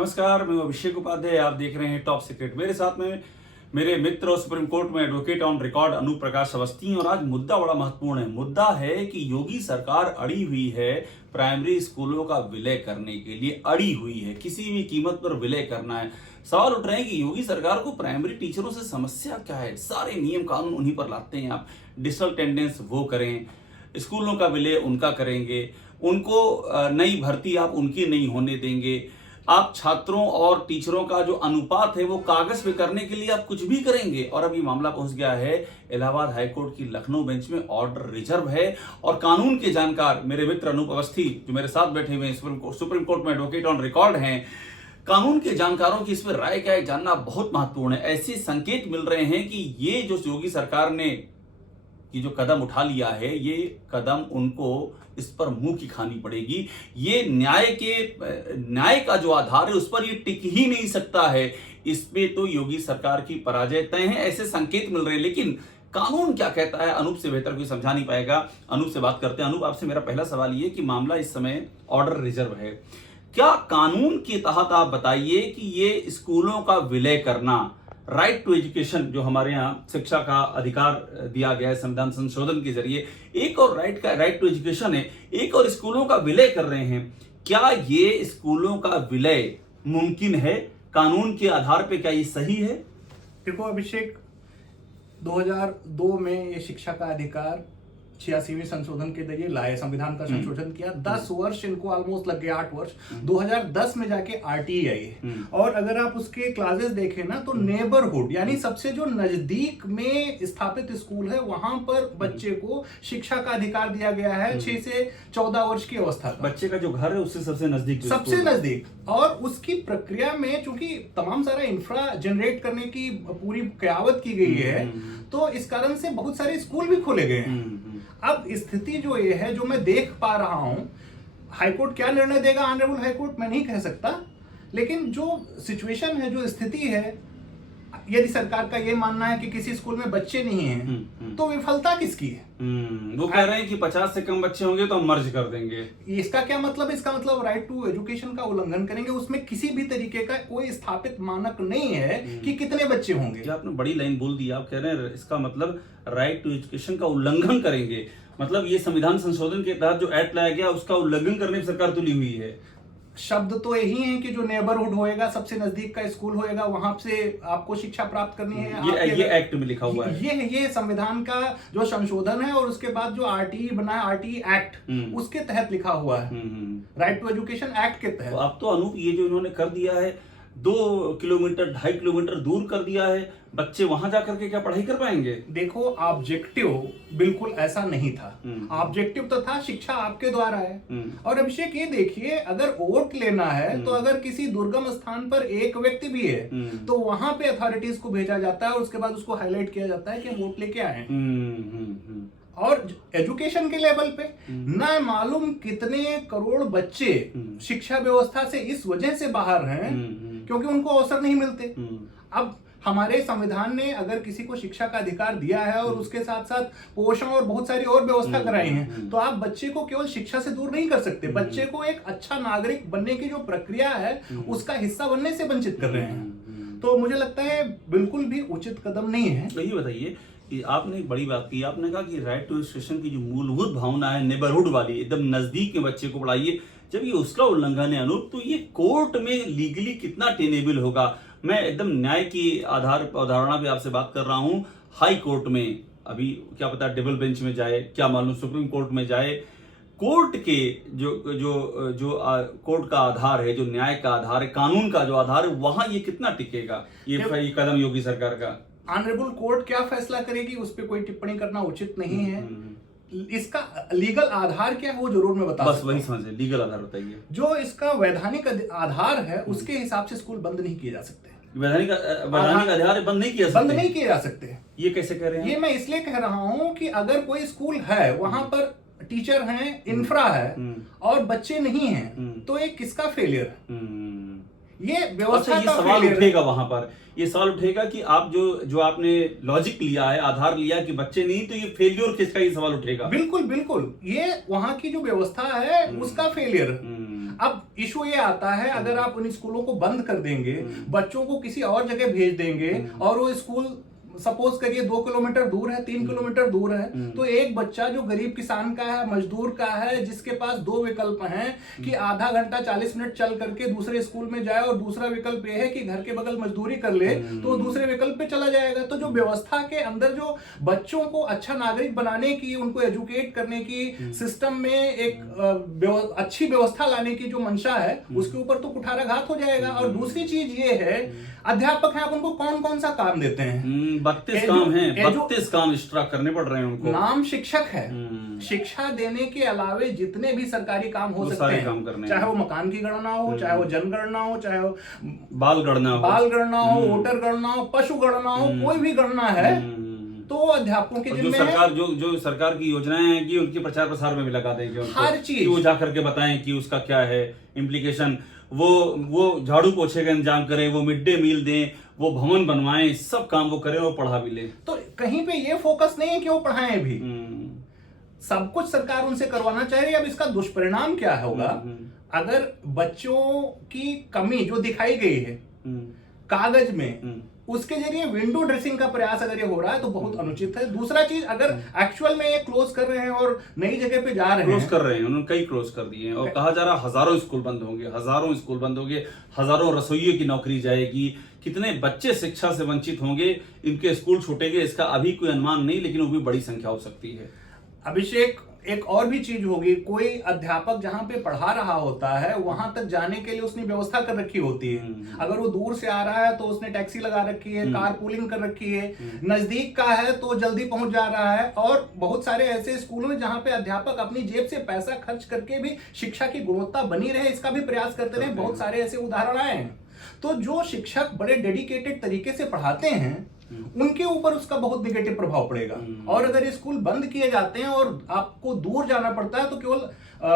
नमस्कार, मैं अभिषेक उपाध्याय। आप देख रहे हैं टॉप सीक्रेट। मेरे साथ में मेरे मित्र और सुप्रीम कोर्ट में एडवोकेट ऑन रिकॉर्ड अनूप प्रकाश अवस्थी। और आज मुद्दा बड़ा महत्वपूर्ण है। मुद्दा है कि योगी सरकार अड़ी हुई है प्राइमरी स्कूलों का विलय करने के लिए, अड़ी हुई है, किसी भी कीमत पर विलय करना है। सवाल उठ रहे हैं कि योगी सरकार को प्राइमरी टीचरों से समस्या क्या है? सारे नियम कानून उन्हीं पर लाते हैं आप। डिजिटल अटेंडेंस वो करें, स्कूलों का विलय उनका करेंगे, उनको नई भर्ती आप उनकी नहीं होने देंगे, आप छात्रों और टीचरों का जो अनुपात है वो कागज पे करने के लिए आप कुछ भी करेंगे। और अब ये मामला पहुंच गया है इलाहाबाद हाईकोर्ट की लखनऊ बेंच में। ऑर्डर रिजर्व है और कानून के जानकार मेरे मित्र अनूप अवस्थी जो मेरे साथ बैठे हुए हैं, सुप्रीम कोर्ट में एडवोकेट ऑन रिकॉर्ड हैं। कानून के जानकारों की इस पर राय क्या है जानना बहुत महत्वपूर्ण है। ऐसे संकेत मिल रहे हैं कि ये जो योगी सरकार ने ये जो कदम उठा लिया है, ये कदम उनको इस पर मुंह की खानी पड़ेगी। ये न्याय का जो आधार है उस पर ये टिक ही नहीं सकता है। इस पे तो योगी सरकार की पराजय तय है, ऐसे संकेत मिल रहे हैं। लेकिन कानून क्या कहता है, अनूप से बेहतर कोई समझा नहीं पाएगा। अनूप से बात करते हैं। अनूप, आपसे मेरा पहला सवाल ये कि मामला इस समय ऑर्डर रिजर्व है, क्या कानून के तहत आप बताइए कि ये स्कूलों का विलय करना, राइट टू एजुकेशन जो हमारे यहाँ शिक्षा का अधिकार दिया गया है संविधान संशोधन के जरिए, एक और राइट टू एजुकेशन है, एक और स्कूलों का विलय कर रहे हैं, क्या ये स्कूलों का विलय मुमकिन है कानून के आधार पे? क्या ये सही है? देखो अभिषेक, 2002 में ये शिक्षा का अधिकार 86वें संशोधन के जरिए लाए, संविधान का संशोधन किया। 10 वर्ष इनको ऑलमोस्ट लग गए, 8 वर्ष। 2010 में जाके आरटीई आई। और अगर आप उसके क्लासेस देखें ना तो नेबरहुड यानी सबसे जो नजदीक में स्थापित स्कूल है वहां पर बच्चे को शिक्षा का अधिकार दिया गया है 6 से 14 वर्ष की अवस्था तक। बच्चे का जो घर है उससे सबसे नजदीक। और उसकी प्रक्रिया में चूंकि तमाम सारा इंफ्रा जनरेट करने की पूरी कयावत की गई है, तो इस कारण से बहुत सारे स्कूल भी खोले गए हैं। अब स्थिति जो ये है, जो मैं देख पा रहा हूं, हाईकोर्ट क्या निर्णय देगा, ऑनरेबल हाईकोर्ट, मैं नहीं कह सकता। लेकिन जो सिचुएशन है, जो स्थिति है, यदि सरकार का ये मानना है कि किसी स्कूल में बच्चे नहीं हैं, तो विफलता किसकी है? वो कह रहे हैं कि 50 से कम बच्चे होंगे तो हम मर्ज कर देंगे। इसका क्या मतलब है? इसका मतलब राइट टू एजुकेशन का उल्लंघन करेंगे। उसमें किसी भी तरीके का कोई स्थापित मानक नहीं है कि कितने बच्चे होंगे। आपने बड़ी लाइन बोल दी। आप कह रहे हैं इसका मतलब राइट टू एजुकेशन का उल्लंघन करेंगे, मतलब ये संविधान संशोधन के तहत जो एक्ट लाया गया उसका उल्लंघन करने की सरकार तुली हुई है। शब्द तो यही है कि जो नेबरहुड होएगा, सबसे नजदीक का स्कूल होएगा, वहां से आपको शिक्षा प्राप्त करनी है। ये एक्ट में लिखा हुआ है। ये संविधान का जो संशोधन है और उसके बाद जो आरटीई बना है, आरटीई एक्ट, उसके तहत लिखा हुआ है, राइट टू एजुकेशन एक्ट के तहत। अब तो अनूप, ये जो इन्होंने कर दिया है 2 किलोमीटर 2.5 किलोमीटर दूर कर दिया है, बच्चे वहां जाकर के क्या पढ़ाई कर पाएंगे? देखो, ऑब्जेक्टिव बिल्कुल ऐसा नहीं था। ऑब्जेक्टिव तो था शिक्षा आपके द्वारा है। और अभिषेक, ये देखिए, अगर वोट लेना है तो अगर किसी दुर्गम स्थान पर एक व्यक्ति भी है तो वहां पे अथॉरिटीज को भेजा जाता है और उसके बाद उसको हाईलाइट किया जाता है कि हम वोट लेके आए। और एजुकेशन के लेवल पे ना मालूम कितने करोड़ बच्चे शिक्षा व्यवस्था से इस वजह से बाहर हैं क्योंकि उनको अवसर नहीं मिलते। अब हमारे संविधान ने अगर किसी को शिक्षा का अधिकार दिया है और उसके साथ साथ पोषण और बहुत सारी और व्यवस्था कराई है, तो आप बच्चे को केवल शिक्षा से दूर नहीं कर सकते। बच्चे को एक अच्छा नागरिक बनने की जो प्रक्रिया है उसका हिस्सा बनने से वंचित कर रहे हैं। तो मुझे लगता है बिल्कुल भी उचित कदम नहीं है। तो ये बताइए कि आपने एक बड़ी बात की, आपने कहा कि राइट टू एजुकेशन की जो मूलभूत भावना है नेबरहुड वाली, एकदम नजदीक में बच्चे को पढ़ाइए, जब ये उसका उल्लंघन है अनूप, तो ये कोर्ट में लीगली कितना टेनेबल होगा? मैं एकदम न्याय की अवधारणा पे आपसे बात कर रहा हूं। हाई कोर्ट में अभी क्या पता डबल बेंच में जाए, क्या मालूम सुप्रीम कोर्ट में जाए। कोर्ट के जो कोर्ट का आधार है, जो न्याय का आधार है, कानून का जो आधार है, वहां ये कितना टिकेगा ये कदम योगी सरकार का? ऑनरेबल कोर्ट क्या फैसला करेगी उस पर कोई टिप्पणी करना उचित नहीं है। इसका लीगल आधार क्या है वो जरूर मैं बता बस वही समझे, लीगल आधार बताइए। जो इसका वैधानिक आधार है उसके हिसाब से स्कूल बंद नहीं किए जा सकते। वैधानिक आधार बंद नहीं किए जा सकते। ये कैसे कह रहे हैं? ये मैं इसलिए कह रहा हूं कि अगर कोई स्कूल है, वहां पर टीचर हैं, इंफ्रा है और बच्चे नहीं हैं, तो ये किसका फेलियर है? ये व्यवस्था ये सवाल उठेगा वहां पर, ये सवाल उठेगा कि आप जो आपने लॉजिक लिया है, आधार लिया कि बच्चे नहीं, तो ये फेलियर किसका, ये सवाल उठेगा। बिल्कुल बिल्कुल, ये वहां की जो व्यवस्था है उसका फेलियर। अब इशू ये आता है, अगर आप उन स्कूलों को बंद कर देंगे, बच्चों को किसी और जगह भेज देंगे और वो स्कूल सपोज करिए 2 किलोमीटर दूर है, 3 किलोमीटर दूर है, तो एक बच्चा जो गरीब किसान का है, मजदूर का है, जिसके पास 2 विकल्प हैं कि आधा घंटा 40 मिनट चल करके दूसरे स्कूल में जाए, और दूसरा विकल्प ये है कि घर के बगल मजदूरी कर ले, तो दूसरे विकल्प पे चला जाएगा। तो जो व्यवस्था के अंदर जो बच्चों को अच्छा नागरिक बनाने की, उनको एजुकेट करने की, सिस्टम में एक अच्छी व्यवस्था लाने की जो मंशा है, उसके ऊपर तो कुठाराघात हो जाएगा। और दूसरी चीज ये है, अध्यापक हैं, आप उनको कौन कौन सा काम देते हैं? 32 काम हैं, 32 काम एक्स्ट्रा करने पड़ रहे हैं उनको। नाम शिक्षक है, शिक्षा देने के अलावे जितने भी सरकारी काम हो सकते हैं, चाहे वो मकान की गणना हो, चाहे वो जनगणना हो, चाहे वो बाल गणना हो, वोटर गणना हो, पशु गणना हो, कोई भी गणना है तो अध्यापकों के जिम्मे सरकार जो सरकार की योजनाएं हैं कि उनके प्रचार प्रसार में भी लगा देंगे हर चीज, वो जाकर के बताएं कि उसका क्या है इम्प्लीकेशन। वो झाड़ू पोछे का इंतजाम करें, वो मिड डे मील दें, वो भवन बनवाएं, सब काम वो करें और पढ़ा भी ले। तो कहीं पे ये फोकस नहीं है कि वो पढ़ाएं भी, सब कुछ सरकार उनसे करवाना चाहिए। अब इसका दुष्परिणाम क्या होगा? अगर बच्चों की कमी जो दिखाई गई है कागज में, उसके जरिए विंडो ड्रेसिंग का प्रयास अगर ये हो रहा है तो बहुत अनुचित है। दूसरा चीज, अगर एक्चुअल में ये क्लोज कर रहे हैं और नई जगह पे जा रहे हैं, क्लोज कर रहे हैं, उन्होंने कई क्लोज कर दिए हैं और कहा जा रहा हजारों स्कूल बंद होंगे, हजारों रसोइयों की नौकरी जाएगी, कितने बच्चे शिक्षा से वंचित होंगे, इनके स्कूल छूटेंगे, इसका अभी कोई अनुमान नहीं, लेकिन वो भी बड़ी संख्या हो सकती है। अभिषेक, एक और भी चीज होगी, कोई अध्यापक जहां पे पढ़ा रहा होता है वहां तक जाने के लिए उसने व्यवस्था कर रखी होती है। अगर वो दूर से आ रहा है तो उसने टैक्सी लगा रखी है, कार पूलिंग कर रखी है, नजदीक का है तो जल्दी पहुंच जा रहा है। और बहुत सारे ऐसे स्कूलों में जहां पे अध्यापक अपनी जेब से पैसा खर्च करके भी शिक्षा की गुणवत्ता बनी रहे, इसका भी प्रयास करते रहे। बहुत सारे ऐसे उदाहरण आए हैं। तो जो शिक्षक बड़े डेडिकेटेड तरीके से पढ़ाते हैं, उनके ऊपर उसका बहुत निगेटिव प्रभाव पड़ेगा। और अगर ये स्कूल बंद किए जाते हैं और आपको दूर जाना पड़ता है, तो केवल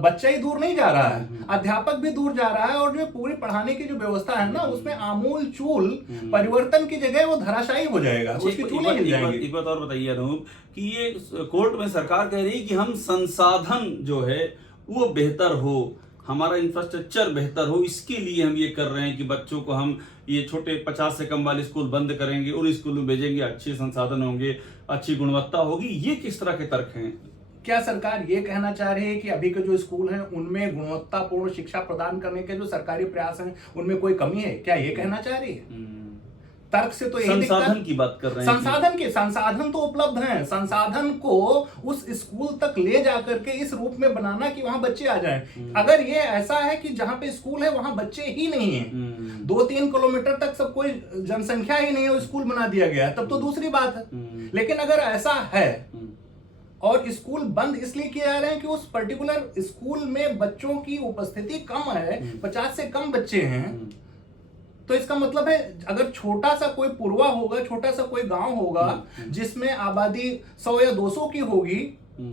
बच्चा ही दूर नहीं जा रहा है, अध्यापक भी दूर जा रहा है। और जो पूरी पढ़ाने की जो व्यवस्था है ना, उसमें आमूल चूल परिवर्तन की जगह वो धराशायी हो जाएगा, उसकी चूलें मिल जाएंगी। एक बात और बताइए अनूप, कि ये कोर्ट में सरकार कह रही है कि हम संसाधन जो है वो बेहतर हो, हमारा इंफ्रास्ट्रक्चर बेहतर हो, इसके लिए हम ये कर रहे हैं कि बच्चों को हम ये छोटे 50 से कम वाले स्कूल बंद करेंगे, उन स्कूल में भेजेंगे, अच्छे संसाधन होंगे, अच्छी गुणवत्ता होगी। ये किस तरह के तर्क हैं? क्या सरकार ये कहना चाह रही है कि अभी के जो स्कूल हैं उनमें गुणवत्तापूर्ण शिक्षा प्रदान करने के जो सरकारी प्रयास हैं उनमें कोई कमी है? क्या ये कहना चाह रही है? तर्क से तो यही संसाधन की बात कर रहे हैं। संसाधन तो उपलब्ध हैं। संसाधन को उस स्कूल तक ले जाकर के इस रूप में बनाना कि वहां बच्चे आ जाएं। अगर ये ऐसा है कि जहां पे स्कूल है वहां बच्चे ही नहीं हैं, 2-3 किलोमीटर तक सब कोई जनसंख्या ही नहीं है, स्कूल बना दिया गया, तब तो दूसरी बात है। लेकिन अगर ऐसा है और स्कूल बंद इसलिए किए जा रहे हैं कि उस पर्टिकुलर स्कूल में बच्चों की उपस्थिति कम है, 50 से कम बच्चे हैं, तो इसका मतलब है अगर छोटा सा कोई पुरवा होगा, छोटा सा कोई गांव होगा जिसमें आबादी 100 या 200 की होगी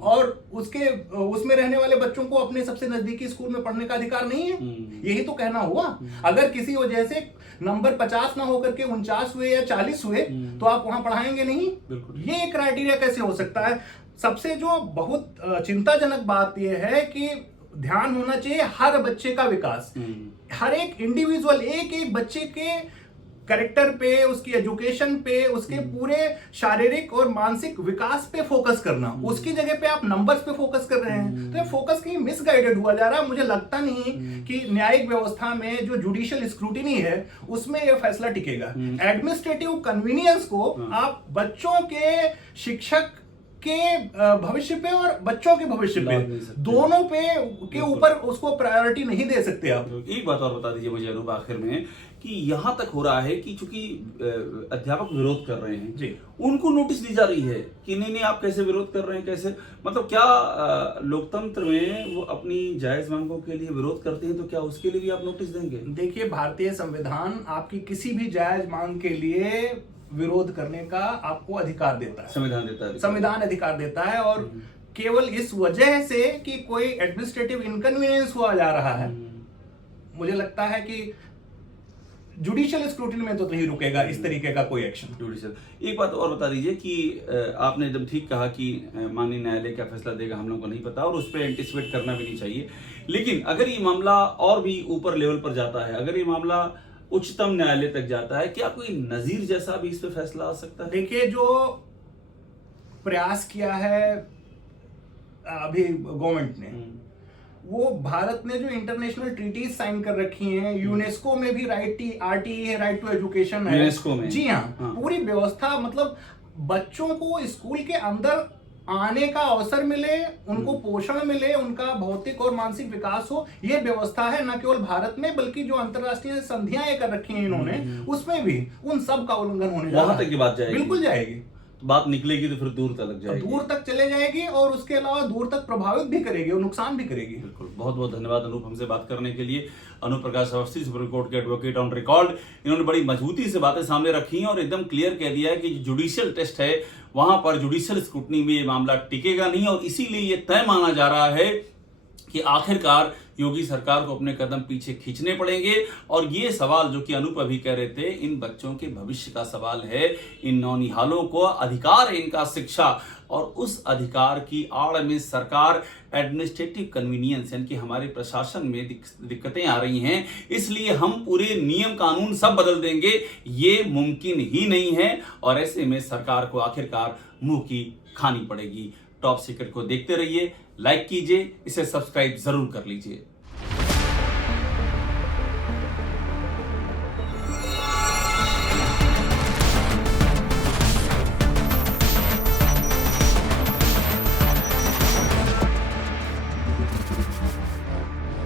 और उसमें रहने वाले बच्चों को अपने सबसे नजदीकी स्कूल में पढ़ने का अधिकार नहीं है, यही तो कहना हुआ। अगर किसी वजह से नंबर 50 ना होकर के 49 हुए या 40 हुए तो आप वहां पढ़ाएंगे नहीं? ये क्राइटेरिया कैसे हो सकता है? सबसे जो बहुत चिंताजनक बात यह है कि ध्यान होना चाहिए हर बच्चे का विकास, हर एक इंडिविजुअल, एक एक बच्चे के कैरेक्टर पे, उसकी एजुकेशन पे, उसके पूरे शारीरिक और मानसिक विकास पे फोकस करना। उसकी जगह पे आप नंबर्स पे फोकस कर रहे हैं, तो ये फोकस कहीं मिसगाइडेड हुआ जा रहा है। मुझे लगता नहीं कि न्यायिक व्यवस्था में जो जुडिशियल स्क्रूटिनी है उसमें ये फैसला टिकेगा। एडमिनिस्ट्रेटिव कन्वीनियंस को आप बच्चों के, शिक्षक के भविष्य पे और बच्चों के भविष्य पे, दोनों पे के ऊपर उसको प्रायोरिटी नहीं दे सकते आप। एक बात और बता दीजिए मुझे अनूप आखिर में, कि यहाँ तक हो रहा है कि चूंकि अध्यापक विरोध कर रहे हैं जी, उनको नोटिस दी जा रही है कि नहीं आप कैसे विरोध कर रहे हैं, कैसे, मतलब क्या लोकतंत्र में वो अपनी जायज मांगों के लिए विरोध करते हैं, तो क्या उसके लिए भी आप नोटिस देंगे? देखिए, भारतीय संविधान आपकी किसी भी जायज मांग के लिए विरोध करने का आपको अधिकार देता है, संविधान अधिकार देता है। और केवल इस वजह से कि कोई एडमिनिस्ट्रेटिव इनकन्वीनियंस हुआ जा रहा है, मुझे लगता है कि जुडिशियल स्क्रूटिनी में तो नहीं रुकेगा इस तरीके का कोई एक्शन। जुडिशियल। एक बात और बता दीजिए कि आपने एकदम ठीक कहा कि माननीय न्यायालय क्या फैसला देगा हम लोग को नहीं पता और उस पर एंटिसिपेट करना भी नहीं चाहिए, लेकिन अगर ये मामला और भी ऊपर लेवल पर जाता है, अगर ये मामला उच्चतम न्यायालय तक जाता है, क्या कोई नजीर जैसा भी इस पे फैसला आ सकता है? देखिए, जो प्रयास किया है अभी गवर्नमेंट ने, वो भारत ने जो इंटरनेशनल ट्रीटीज साइन कर रखी हैं, यूनेस्को में भी आरटीई है, राइट टू एजुकेशन है यूनेस्को में। जी हाँ, पूरी व्यवस्था, मतलब बच्चों को स्कूल के अंदर आने का अवसर मिले, उनको पोषण मिले, उनका भौतिक और मानसिक विकास हो, ये व्यवस्था है न केवल भारत में बल्कि जो अंतरराष्ट्रीय संधियां ये कर रखी हैं इन्होंने, उसमें भी उन सब का उल्लंघन होने जा रहा है। वहां तक की बात जाएगी, बिल्कुल जाएगी, बात निकलेगी तो फिर दूर तक जाएगी, दूर तक चले जाएगी और उसके अलावा दूर तक प्रभावित भी करेगी और नुकसान भी करेगी। बिल्कुल। बहुत बहुत धन्यवाद अनूप हमसे बात करने के लिए। अनूप प्रकाश अवस्थी, सुप्रीम कोर्ट के एडवोकेट ऑन रिकॉर्ड, इन्होंने बड़ी मजबूती से बातें सामने रखी हैं और एकदम क्लियर कह दिया है कि जुडिशियल टेस्ट है वहां पर जुडिशियल स्क्रूटनी में ये मामला टिकेगा नहीं और इसीलिए ये तय माना जा रहा है कि आखिरकार योगी सरकार को अपने कदम पीछे खींचने पड़ेंगे। और ये सवाल जो कि अनूप अभी कह रहे थे, इन बच्चों के भविष्य का सवाल है, इन नौनिहालों को अधिकार है इनका शिक्षा, और उस अधिकार की आड़ में सरकार एडमिनिस्ट्रेटिव कन्वीनियंस यानी कि हमारे प्रशासन में दिक्कतें आ रही हैं, इसलिए हम पूरे नियम कानून सब बदल देंगे, ये मुमकिन ही नहीं है और ऐसे में सरकार को आखिरकार मुंह की खानी पड़ेगी। टॉप सीक्रेट को देखते रहिए, लाइक कीजिए, इसे सब्सक्राइब जरूर कर लीजिए।